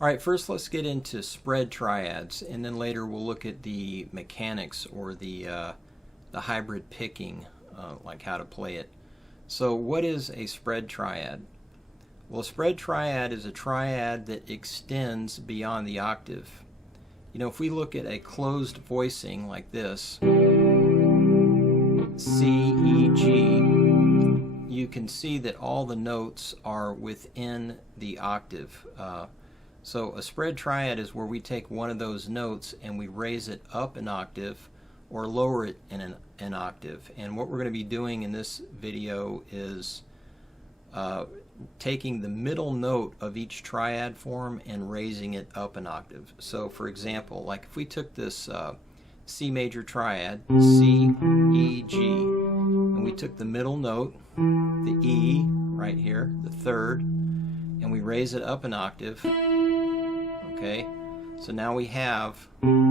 All right, first let's get into spread triads, and then later we'll look at the mechanics or the hybrid picking, like how to play it. So what is a spread triad? Well, a spread triad is a triad that extends beyond the octave. You know, if we look at a closed voicing like this, C, E, G, you can see that all the notes are within the octave. So a spread triad is where we take one of those notes and we raise it up an octave or lower it in an octave. And what we're going to be doing in this video is taking the middle note of each triad form and raising it up an octave. So for example, like if we took this C major triad, C, E, G, and we took the middle note, the E right here, the third, and we raise it up an octave. Okay, so now we have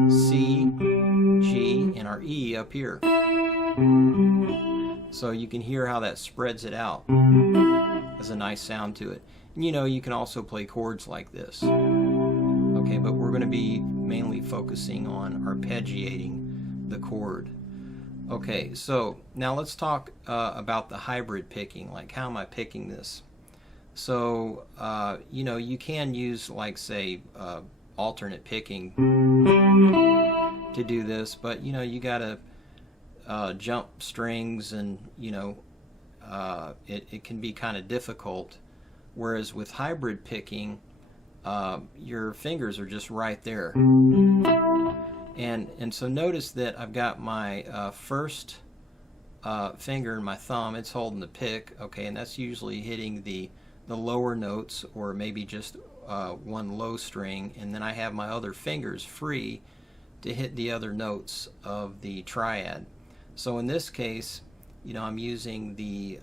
C, G, and our E up here. So you can hear how that spreads it out. Has a nice sound to it. And you know, you can also play chords like this. Okay, but we're going to be mainly focusing on arpeggiating the chord. Okay, so now let's talk about the hybrid picking. Like, how am I picking this? So, you know, you can use, like, say, alternate picking to do this, but, you know, you got to jump strings and, you know, it can be kind of difficult. Whereas with hybrid picking, your fingers are just right there. And so notice that I've got my first finger and my thumb, it's holding the pick, okay, and that's usually hitting the lower notes or maybe just one low string, and then I have my other fingers free to hit the other notes of the triad. So in this case, you know, I'm using the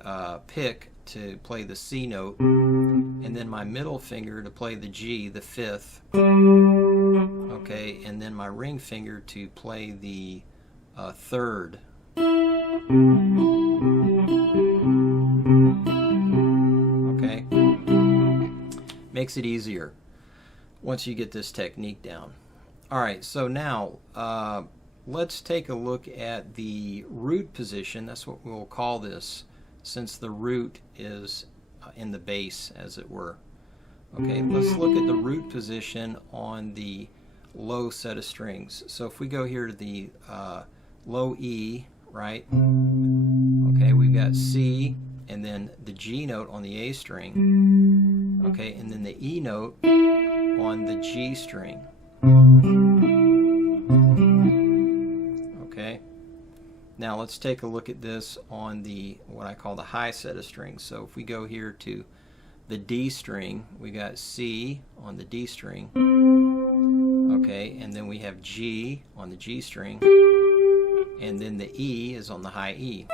pick to play the C note, and then my middle finger to play the G, the fifth, okay, and then my ring finger to play the third. Okay, makes it easier once you get this technique down. All right, so now let's take a look at the root position. That's what we'll call this, since the root is in the bass, as it were. Okay, let's look at the root position on the low set of strings. So if we go here to the low E, right? Okay, we've got C, and then the G note on the A string. Okay, and then the E note on the G string. Okay, now let's take a look at this on the what I call the high set of strings. So if we go here to the D string, we got C on the D string, okay, and then we have G on the G string, and then the E is on the high E.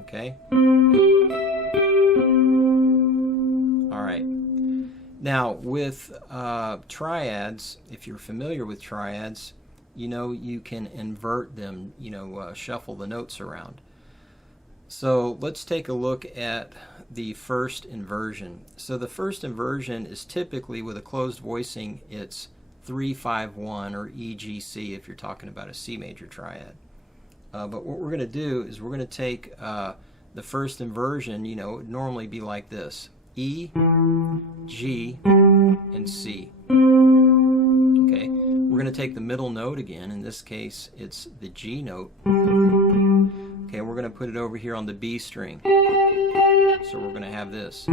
Okay, all right. Now with triads, if you're familiar with triads, you know, you can invert them, you know, shuffle the notes around. So let's take a look at the first inversion. So the first inversion is typically, with a closed voicing, it's 3-5-1 or EGC if you're talking about a C major triad. But what we're going to do is we're going to take the first inversion, you know, it would normally be like this: E, G, and C. Okay, we're going to take the middle note again. In this case, it's the G note. Okay, we're going to put it over here on the B string. So we're going to have this.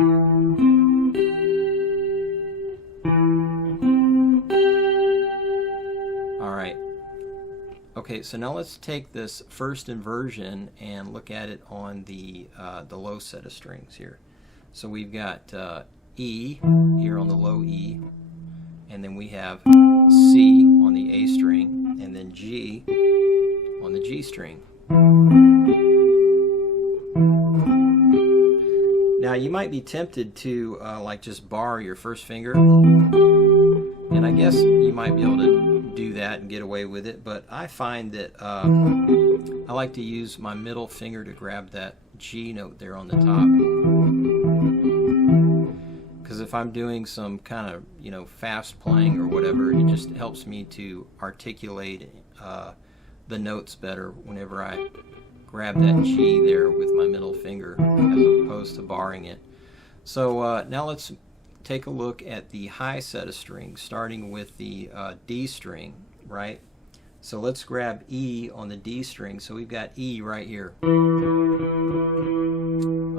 All right. Okay, so now let's take this first inversion and look at it on the low set of strings here. So we've got E here on the low E, and then we have C on the A string, and then G on the G string. Now you might be tempted to like just bar your first finger, and I guess you might be able to do that and get away with it, but I find that I like to use my middle finger to grab that G note there on the top, because if if I'm doing some kind of, you know, fast playing or whatever, it just helps me to articulate the notes better whenever I grab that G there with my middle finger as opposed to barring it. So now let's take a look at the high set of strings, starting with the D string, right? So let's grab E on the D string. So we've got E right here.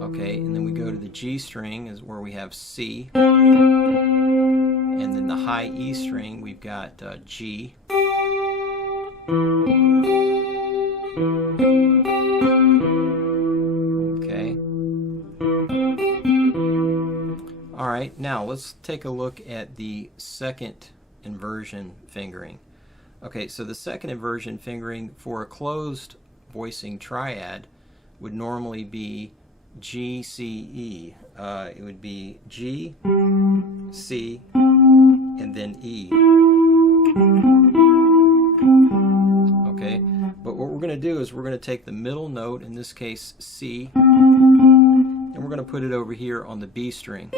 Okay, and then we go to the G string is where we have C. And then the high E string, we've got G. Okay. All right, now let's take a look at the second inversion fingering. Okay, so the second inversion fingering for a closed voicing triad would normally be G, C, E. It would be G, C, and then E. Okay, but what we're going to do is we're going to take the middle note, in this case C, and we're going to put it over here on the B string.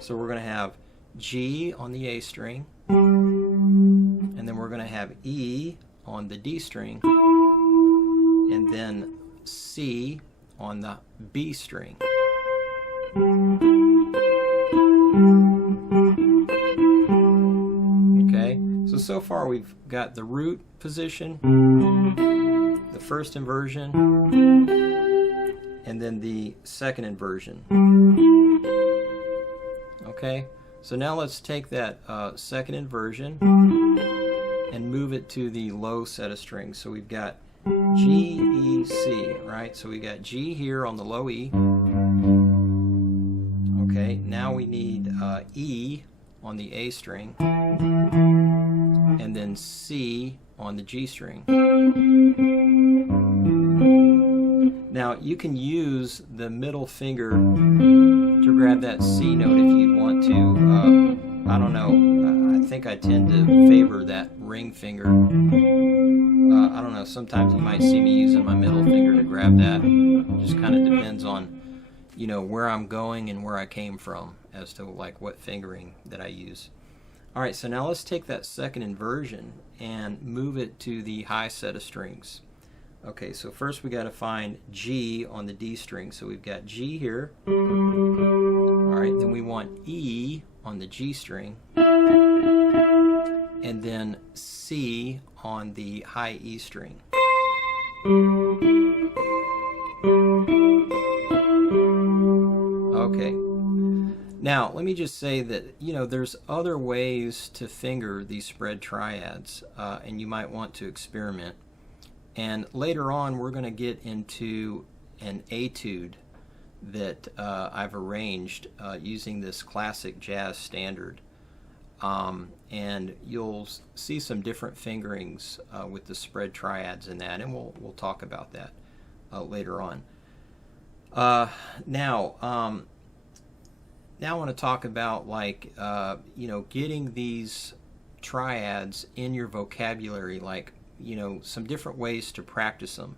So we're going to have G on the A string, and then we're going to have E on the D string, and then C on the B string. Okay, so far we've got the root position, the first inversion, and then the second inversion. Okay, so now let's take that second inversion and move it to the low set of strings. So we've got G, E, C, right? So we got G here on the low E. Okay, now we need E on the A string, and then C on the G string. Now you can use the middle finger to grab that C note if you want to. I don't know, I think I tend to favor that ring finger. I don't know, sometimes you might see me using my middle finger to grab that. It just kind of depends on, you know, where I'm going and where I came from as to like what fingering that I use. Alright, so now let's take that second inversion and move it to the high set of strings. Okay, so first we got to find G on the D string. So we've got G here. Alright, then we want E on the G string, and then C on the high E string. Okay, now let me just say that, you know, there's other ways to finger these spread triads, and you might want to experiment. And later on we're going to get into an etude that I've arranged using this classic jazz standard, and you'll see some different fingerings with the spread triads in that, and we'll talk about that later on. Now I want to talk about, like, you know, getting these triads in your vocabulary, like, you know, some different ways to practice them.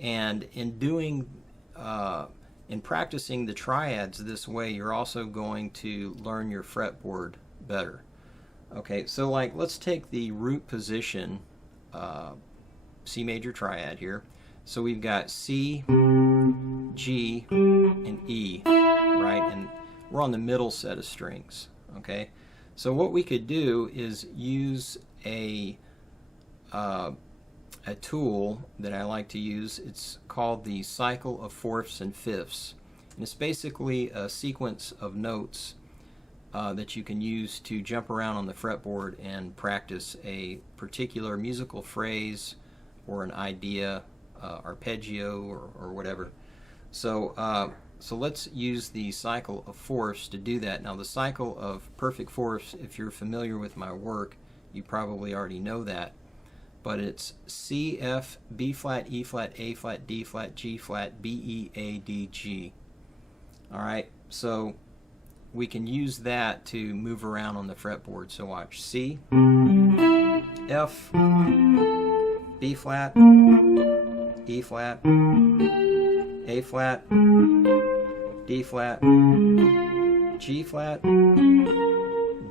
And in doing in practicing the triads this way, you're also going to learn your fretboard better. Okay, so like let's take the root position C major triad here. So we've got C, G, and E, right? And we're on the middle set of strings. Okay, so what we could do is use a tool that I like to use. It's called the cycle of fourths and fifths, and it's basically a sequence of notes that you can use to jump around on the fretboard and practice a particular musical phrase or an idea, arpeggio or whatever. So so let's use the cycle of fourths to do that. Now the cycle of perfect fourths, if you're familiar with my work, you probably already know that. But it's C, F, B flat, E flat, A flat, D flat, G flat, B, E, A, D, G. Alright, so we can use that to move around on the fretboard. So watch. C, F, B flat, E flat, A flat, D flat, G flat,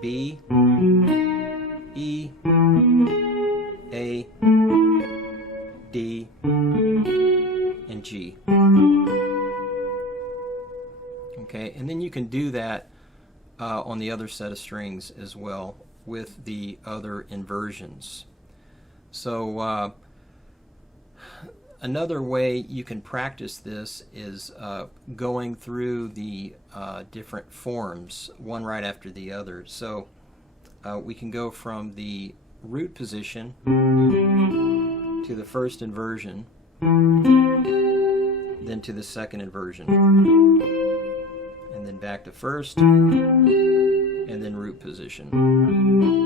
B, E, A, D, and G. Okay, and then you can do that on the other set of strings as well with the other inversions. So another way you can practice this is going through the different forms, one right after the other. So we can go from the root position to the first inversion, then to the second inversion, and then back to first, and then root position.